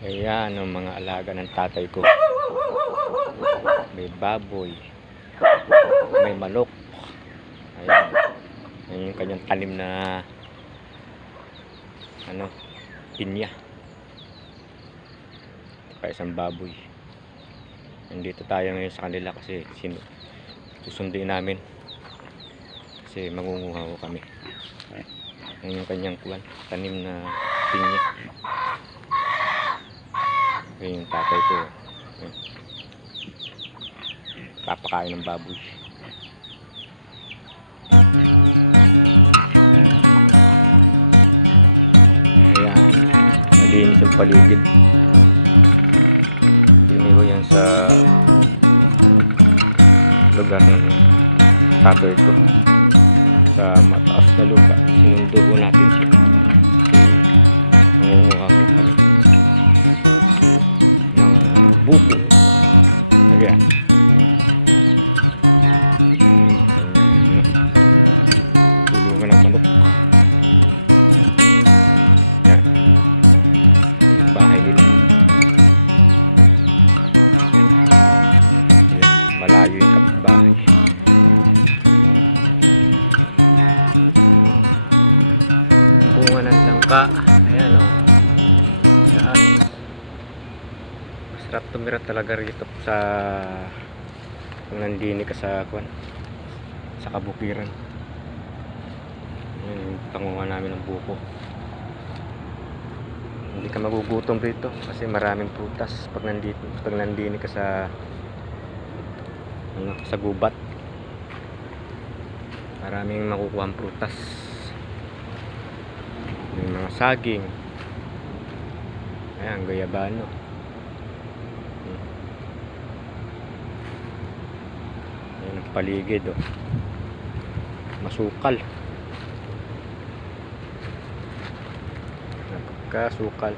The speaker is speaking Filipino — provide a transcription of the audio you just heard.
Ayan ang mga alaga ng tatay ko. May baboy, may manok. Ayan. Ayan yung kanyang tanim na pinya. Saka isang baboy. Nandito tayo ngayon sa kanila kasi susundin namin. Kasi mangunguha ko kami. Ayan yung kanyang tanim na pinya. Ayan yung tatay ko. Ayan. Papakain ng baboy. Masarap tumira talaga rito sa nandini ka sa kabukiran. Yung pangunga namin ng buko. Hindi ka magugutom rito kasi maraming prutas pag nandini ka sa sa gubat. Maraming makukuhang prutas. May mga saging. Ayan, guyabano. Ayan ang paligid, oh. Masukal. Napagkasukal.